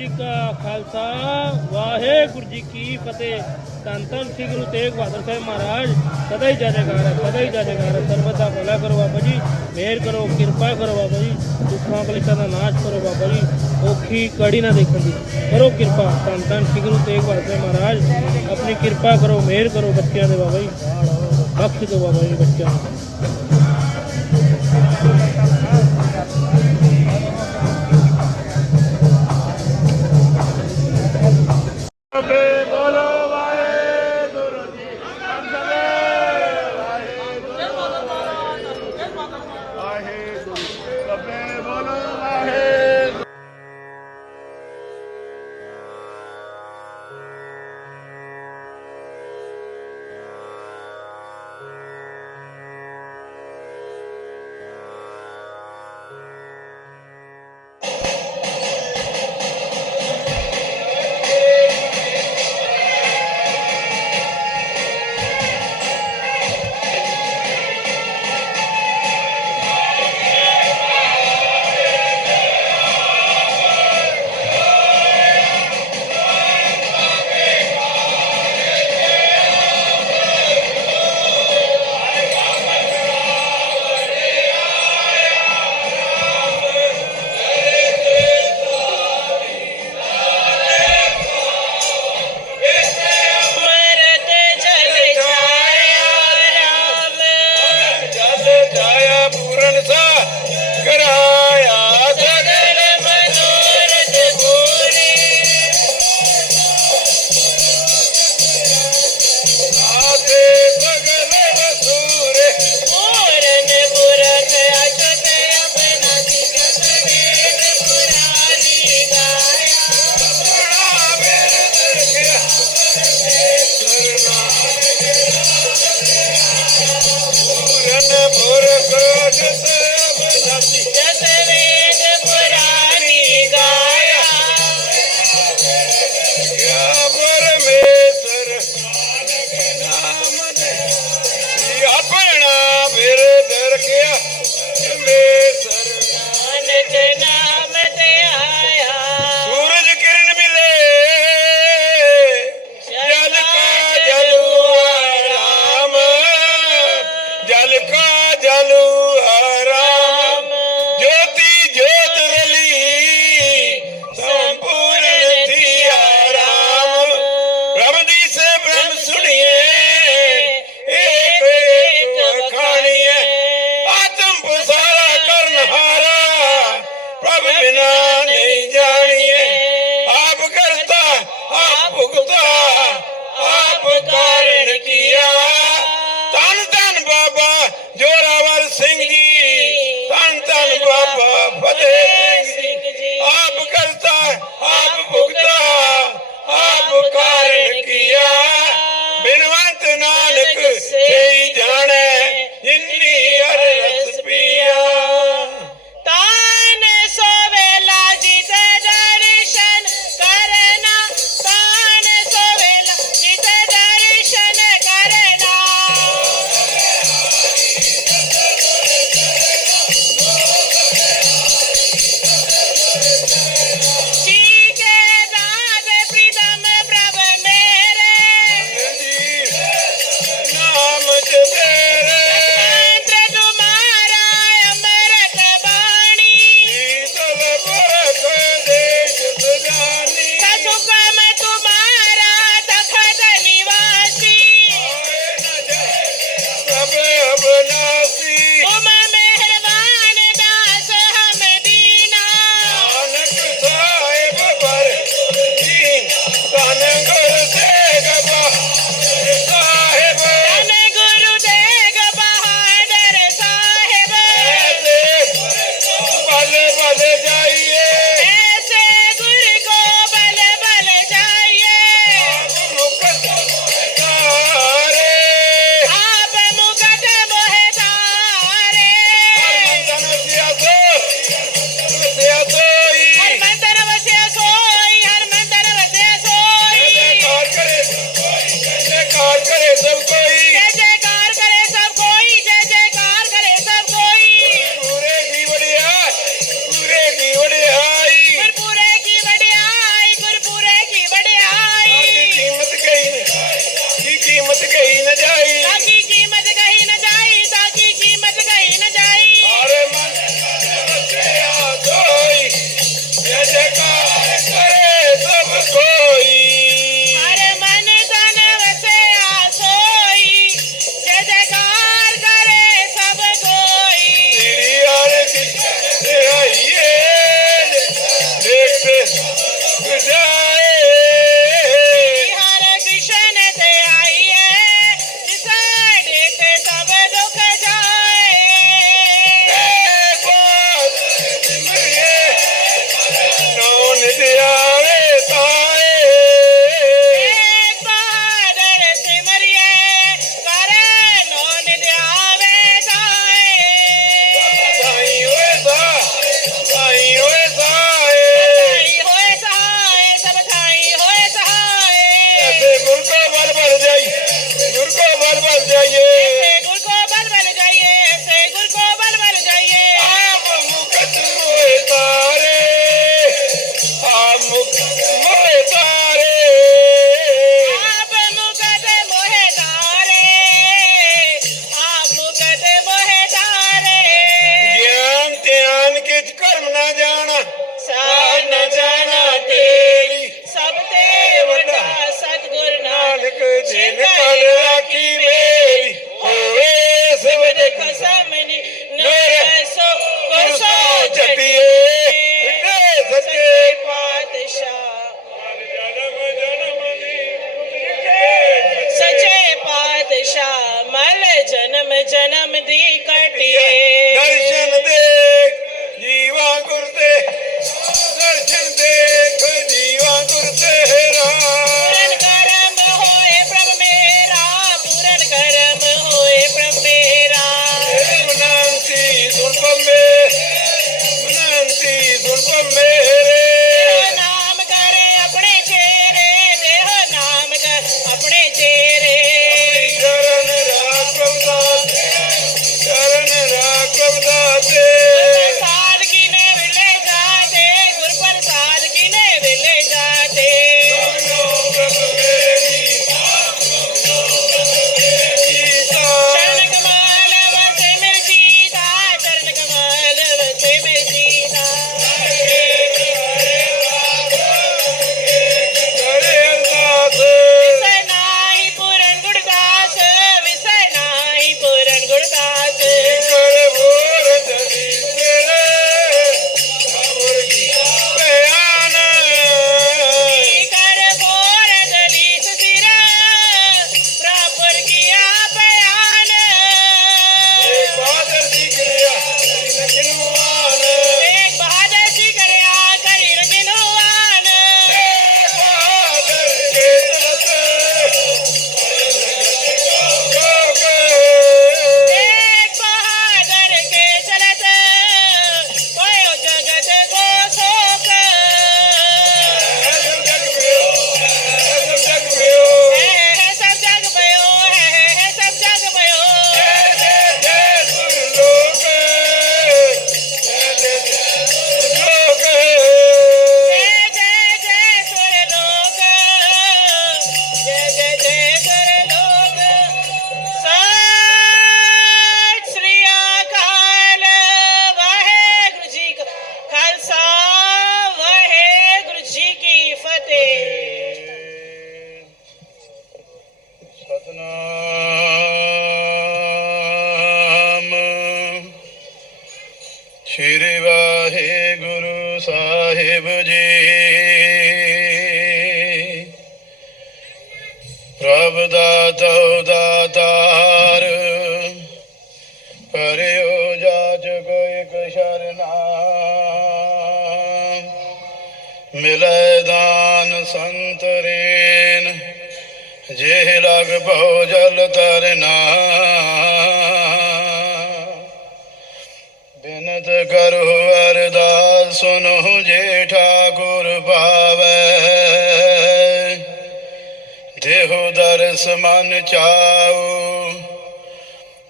ਜੀ ਕਾ ਖਾਲਸਾ, ਵਾਹਿਗੁਰੂ ਜੀ ਕੀ ਫਤਿਹ। ਧੰਨ ਧੰਨ ਸ੍ਰੀ ਗੁਰੂ ਤੇਗ ਬਹਾਦਰ ਸਾਹਿਬ ਮਹਾਰਾਜ, ਸਦਾ ਹੀ ਜਾਜੇਕਾਰ ਹੈ, ਸਦਾ ਹੀ ਜਾਜੇਕਾਰ ਹੈ। ਸਰਬਤਾ ਭਲਾ ਕਰੋ ਬਾਬਾ ਜੀ, ਮਿਹਰ ਕਰੋ, ਕਿਰਪਾ ਕਰੋ ਬਾਬਾ ਜੀ, ਦੁੱਖਾਂ ਕਲੇਸ਼ਾਂ ਦਾ ਨਾਸ਼ ਕਰੋ ਬਾਬਾ ਜੀ, ਔਖੀ ਕੜੀ ਨਾ ਦੇਖਣ ਦੀ। ਕਰੋ ਕਿਰਪਾ, ਧੰਨ ਧੰਨ ਸ੍ਰੀ ਗੁਰੂ ਤੇਗ ਬਹਾਦਰ ਸਾਹਿਬ ਮਹਾਰਾਜ, ਆਪਣੀ ਕਿਰਪਾ ਕਰੋ, ਮਿਹਰ ਕਰੋ ਬੱਚਿਆਂ ਦੇ ਬਾਬਾ ਜੀ, ਬਖਸ਼ ਦਿਓ ਬਾਬਾ ਜੀ ਬੱਚਿਆਂ ਨੂੰ। Pepe Bola. आप फतेह सिंह जी। आप करता आप ਲਗ ਭਉ ਜਲ ਤਰਨਾ ਬਿਨਤ ਕਰੋ ਅਰਦਾਸ ਸੁਨੋ ਜੇ ਠਾਕੁਰ ਪਾਵੈ ਦੇਹੁ ਦਰਸ ਮਨ ਚਾਉ,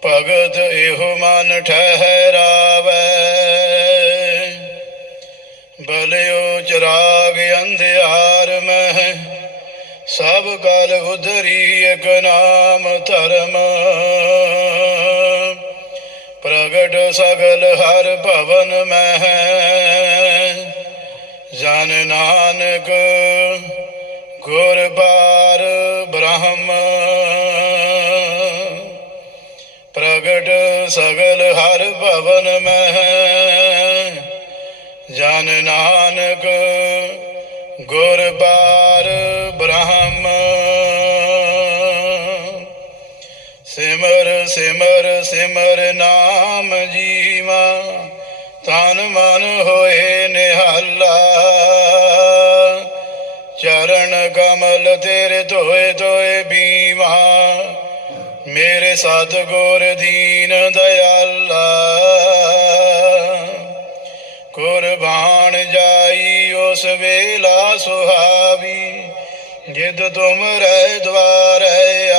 ਭਗਤ ਇਹੋ ਮਨ ਠਹਿਰਾਵੈ। ਬਲਿਓ ਚਰਾਗ ਅੰਧਿਆਰ ਸਭ ਕਲ ਉਧਰੀ ਇਕ ਨਾਮ ਧਰਮ। ਪ੍ਰਗਟ ਸਗਲ ਹਰ ਭਵਨ ਮਹਿ ਜਨ ਨਾਨਕ ਗੁਰ ਬਾਰ ਬ੍ਰਹਮ। ਪ੍ਰਗਟ ਸਗਲ ਹਰ ਭਵਨ ਮਹਿ ਜਨ ਨਾਨਕ ਗੁਰ ਬਾਰ ਸਿਮਰ ਨਾਮ ਜੀਵਾ, ਤਨ ਮਨ ਹੋਏ ਨਿਹਾਲਾ। ਚਰਨ ਕਮਲ ਤੇਰੇ ਧੋਏ ਧੋਏ ਬੀਵਾ, ਮੇਰੇ ਸਤਿਗੁਰ ਦੀਨ ਦਇਆਲਾ। ਕੁਰਬਾਨ ਜਾਈ ਉਸ ਵੇਲਾ ਸੁਹਾਵੀ, ਜਿਦ ਤੁਮ ਰਹਿ ਦਵਾਰੇ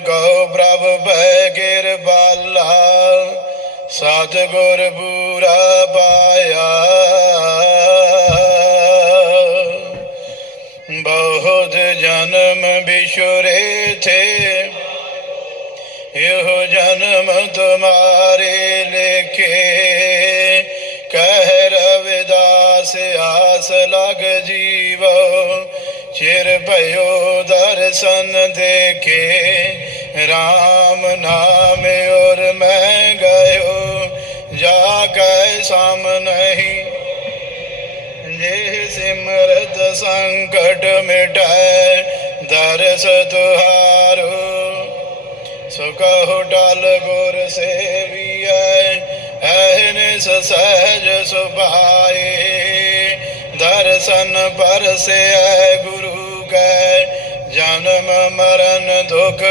ਕਉ ਪ੍ਰਭ ਬੈ ਗਿਰ ਬਾਲਾ ਸਤ ਗੁਰ ਪੂਰਾ ਪਾਇਆ। ਬਹੁਤ ਜਨਮ ਬਿਸ਼ੁਰੇ ਥੇ, ਇਹੋ ਜਨਮ ਤੁਮਾਰੇ ਲੇਖੇ। ਕਹਿ ਰਵਿਦਾਸ ਆਸ ਲਗ ਜੀਵ, ਚਿਰ ਭਇਓ ਦਰਸ਼ਨ ਦੇਖੇ। राम नाम और मैं गयो, जाकर साम नहीं। जे सिमरत संकट मिटाए, दरस तुहारो सुकहु टाल गुर अहन सहज सुभाए। दर्शन पर से है गुरु कै जन्म मरण दुख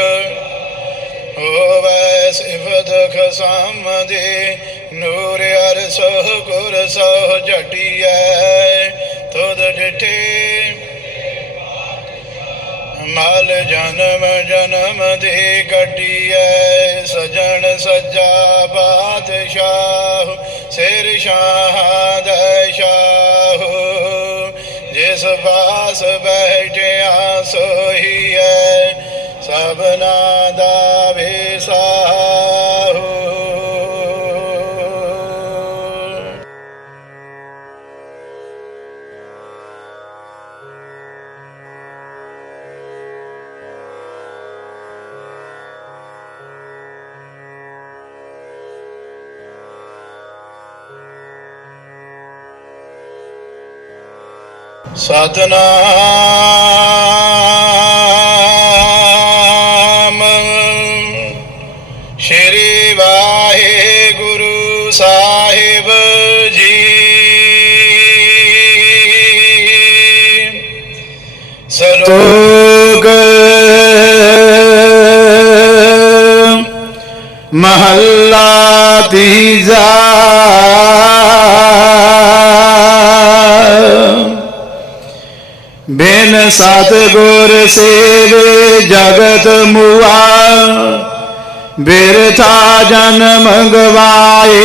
ਹੋਵੇ ਸਿਫ ਦੁਖ ਸਾਮਦੇ ਨੂਰ ਅਰਸ ਗੁਰ ਸੋ ਜਟਿਐ। ਤੁਧ ਡਿਠੇ ਮਲ ਜਨਮ ਜਨਮ ਦੇ ਕਟਿਐ। ਸਜਣ ਸੱਜਾ ਬਾਦਸ਼ਾਹ, ਸਿਰ ਸ਼ਾਹ। ਦਸ਼ਾਹ ਜਿਸ ਬਾਸ ਬੈਠਿਆ ਸੋਹੀਐ, ਸਭਨਾ ਦਾ ਸਤਨਾਮ ਸ਼੍ਰੀ ਵਾਹਿਗੁਰੂ ਸਾਹਿਬ ਜੀ। ਸਲੋਕ ਮਹੱਲਾ ਤੀਜਾ ਬਿਨ ਸਤਗੁਰ ਸੇਵੇ ਜਗਤ ਮੁਆ, ਬਿਰਥਾ ਜਨਮ ਗਵਾਏ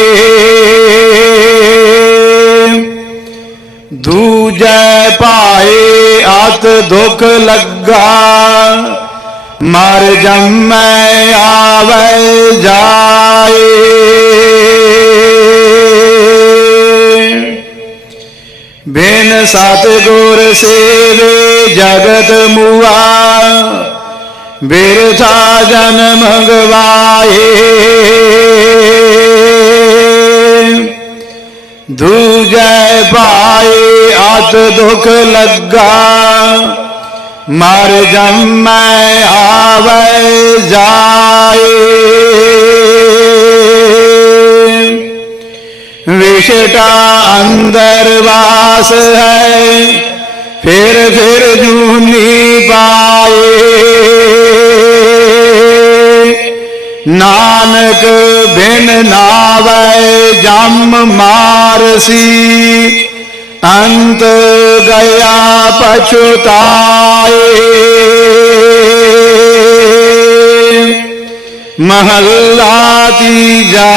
ਦੂਜੈ ਪਾਏ ਆਤ ਦੁਖ ਲੱਗਾ, ਮਰ ਜੰਮੈ ਆਵੇ ਜਾਏ। ਬਿਨ ਸਤਗੁਰ ਸੇਵੇ ਜਗਤ ਮੁਆ, ਬਿਰਥਾ ਜਨਮ ਗਵਾਏ ਦੂਜੈ ਪਾਏ ਅਤ ਦੁਖ ਲੱਗਾ, ਮਰ ਜੰਮੈ ਆਵੇ ਜਾਏ। ਵਿਸ਼ਟਾ ਅੰਦਰ ਵਾਸ ਹੈ। ਫਿਰ ਫਿਰ ਜੂਨੀ ਪਾਏ। ਨਾਨਕ ਬਿਨ ਨਾਵੇ ਜਮ ਮਾਰਸੀ। ਅੰਤ ਗਿਆ ਪਛਤਾਏ। ਮਹੱਲਾ ਤੀਜਾ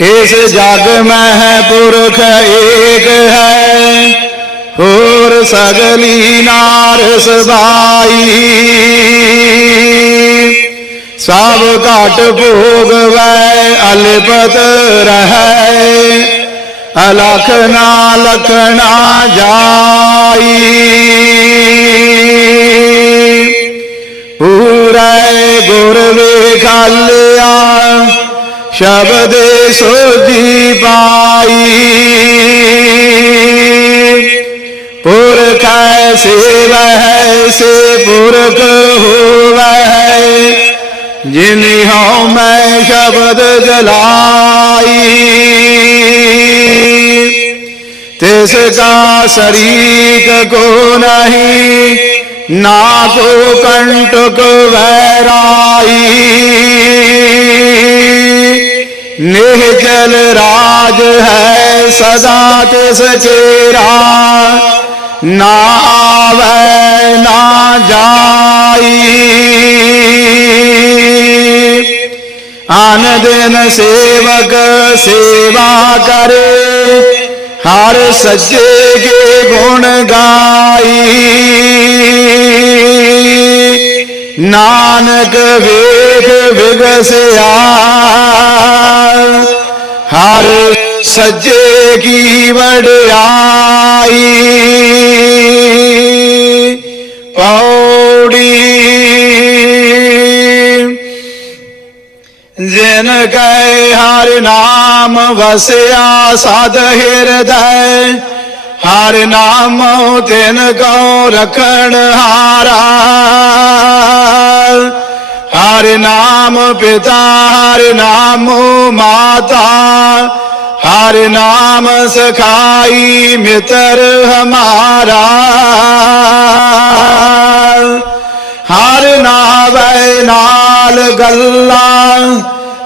ਇਸ ਜਗ ਮਹਿ ਪੁਰਖ ਏਕ ਹੈ, ਹੋਰ ਸਗਲੀ ਨਾਰਸ ਬਾਈ। ਸਭ ਘਟ ਭੋਗ ਵੈ ਅਲਪਤ ਰਹੈ, ਅਲਖ ਨਾ ਲਖਣਾ ਜਾਈ। ਗੁਰ ਵੇਖਾਲਿਆ, ਸ਼ਬਦ ਸੋਜੀ ਪਾਈ। ਪੁਰਖ ਸੇਵੈ ਸੇ ਪੁਰਖ ਹੋਵੈ ਜਿਨ ਹਉ ਮੈਂ ਸ਼ਬਦ ਜਲਾਈ। ਤਿਸ ਕਾ ਸ਼ਰੀਕ ਕੋ ਨਹੀਂ ਨਾ ਕੋ ਕੰਟਕ ਵੈਰਾਈ ਨਿਹਚਲ ਰਾਜ ਹੈ ਸਦਾ ਤਿਸ ਚੇਰਾ ਨਾ ਆਵੇ ਨਾ ਜਾਈ ਆਨ ਦਿਨ ਸੇਵਕ ਸੇਵਾ ਕਰੇ ਹਰ ਸੱਚੇ ਕੇ ਗੁਣ ਗਾਈ। ਨਾਨਕ ਵੇਖ ਵਿਗਸਿਆ। ਹਰ ਸੱਜੇ ਕੀ ਵਡਿਆਈ। ਪੌੜੀ ਜਿਨ ਕੈ ਹਰ ਨਾਮ ਵਸਿਆ ਸਦ ਹਿਰਦੈ, ਹਰ ਨਾਮ ਤਿਨ ਕੋ ਰਖਣ ਹਾਰਾ। ਹਰ ਨਾਮ ਪਿਤਾ, ਹਰ ਨਾਮ ਮਾਤਾ, ਹਰ ਨਾਮ ਸਖਾਈ ਮਿੱਤਰ ਹਮਾਰਾ। ਹਰ ਨਾਵੇ ਨਾਲ ਗੱਲਾਂ,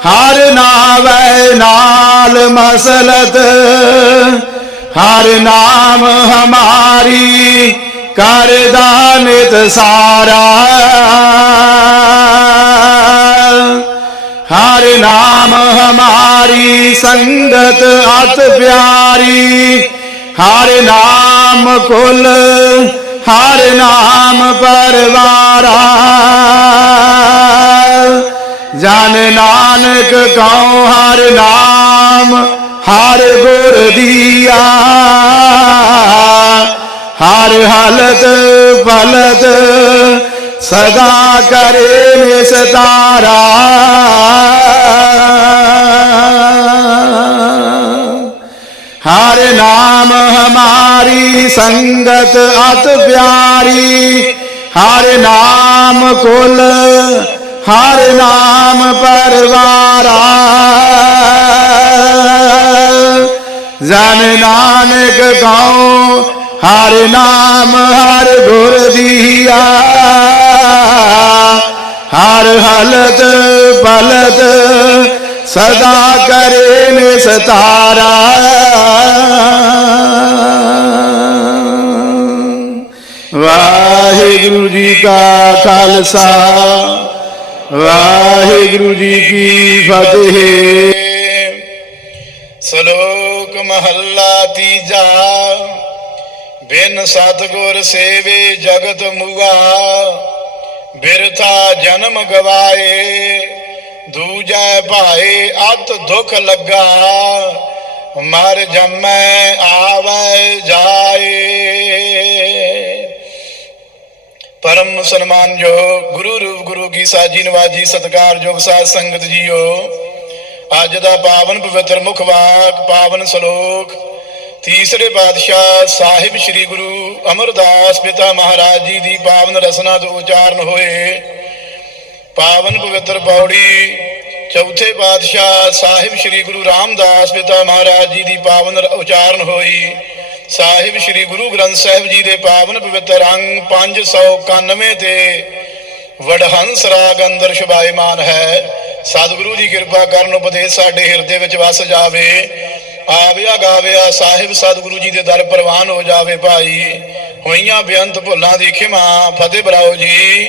ਹਰ ਨਾਵੇ ਨਾਲ ਮਸਲਤ, ਹਰ ਨਾਮ ਹਮਾਰੀ ਕਰਦਾ ਨਿਤ ਸਾਰਾ। ਹਰ ਨਾਮ ਹਮਾਰੀ ਸੰਗਤ ਅਤ ਪਿਆਰੀ, ਹਰ ਨਾਮ ਕੁਲ ਹਰ ਨਾਮ ਪਰਵਾਰਾ। ਜਨ ਨਾਨਕ ਕਉ ਹਰ ਨਾਮ, ਹਰ ਗੁਰ ਦੀਆ। ਹਰ ਹਾਲਤ ਪਲਤ ਸਦਾ ਕਰੇ ਨਿਸਤਾਰਾ। ਪਿਆਰੀ ਸੰਗਤ, ਅਤ ਪਿਆਰੀ। ਹਰ ਨਾਮ ਕੁਲ, ਹਰ ਨਾਮ ਪਰਵਾਰਾ। ਜਨ ਨਾਨਕ ਗਾਉ, ਹਰ ਨਾਮ ਹਰ ਗੁਰ ਦੀਆ। ਹਰ ਹਲਤ ਪਲਤ ਸਦਾ ਕਰੇ ਨੇ ਸਤਾਰਾ। ਵਾਹਿਗੁਰੂ ਜੀ ਕਾ ਖਾਲਸਾ, ਵਾਹਿਗੁਰੂ ਜੀ ਕੀ ਫਤਿਹ। ਸ਼ਲੋਕ ਮਹੱਲਾ ਤੀਜਾ, ਬਿਨ ਸਤਗੁਰ ਸੇਵੇ ਜਗਤ ਮੁਗਾ, ਬਿਰਥਾ ਜਨਮ ਗਵਾਏ। ਦੂਜੈ ਭਾਏ ਅਤ ਦੁਖ ਲੱਗਾ, ਮਰ ਜੰਮੈ ਆਵੈ ਜਾਏ। ਪਰਮ ਸਨਮਾਨਯੋ ਗੁਰੂ ਰੂਪ ਗੁਰੂ ਕੀ ਸਾਜੀ ਨਵਾਜੀ ਸਤਕਾਰਯੋਗ ਸਾਧ ਸੰਗਤ ਜੀਓ, ਅੱਜ ਦਾ ਪਾਵਨ ਪਵਿੱਤਰ ਮੁਖ ਵਾਕ, ਪਾਵਨ ਸ਼ਲੋਕ, ਤੀਸਰੇ ਪਾਤਸ਼ਾਹ ਸਾਹਿਬ ਸ੍ਰੀ ਗੁਰੂ ਅਮਰਦਾਸ ਪਿਤਾ ਮਹਾਰਾਜ ਜੀ ਦੀ ਪਾਵਨ ਰਸਨਾ ਤੋਂ ਉਚਾਰਨ ਹੋਏ। ਪਾਵਨ ਪਵਿੱਤਰ ਪੌੜੀ, ਚੌਥੇ ਪਾਤਸ਼ਾਹ ਸਾਹਿਬ ਸ੍ਰੀ ਗੁਰੂ ਰਾਮਦਾਸ ਪਿਤਾ ਮਹਾਰਾਜ ਜੀ ਦੀ ਪਾਵਨ ਉਚਾਰਨ ਹੋਈ। ਸਾਹਿਬ ਸ੍ਰੀ ਗੁਰੂ ਗ੍ਰੰਥ ਸਾਹਿਬ ਜੀ ਦੇ ਪਾਵਨ ਪਵਿੱਤਰ ਅੰਗ 591 ਤੇ ਵਡਹੰਸ ਰਾਗ ਅੰਦਰ ਸ਼ੁਭਾਇਮਾਨ ਹੈ। ਸਤਿਗੁਰੂ ਜੀ ਕਿਰਪਾ ਕਰਨ ਉਪਦੇਸ਼ ਸਾਡੇ ਹਿਰਦੇ ਵਿੱਚ ਵਸ ਜਾਵੇ। ਆਵਿਆ ਗਾਵਿਆ ਸਾਹਿਬ ਸਤਿਗੁਰੂ ਜੀ ਦੇ ਦਰ ਪ੍ਰਵਾਨ ਹੋ ਜਾਵੇ ਭਾਈ। ਹੋਈਆਂ ਬੇਅੰਤ ਭੁੱਲਾਂ ਦੀ ਖਿਮਾ, ਫਤਿਹ ਬਰਾਓ ਜੀ।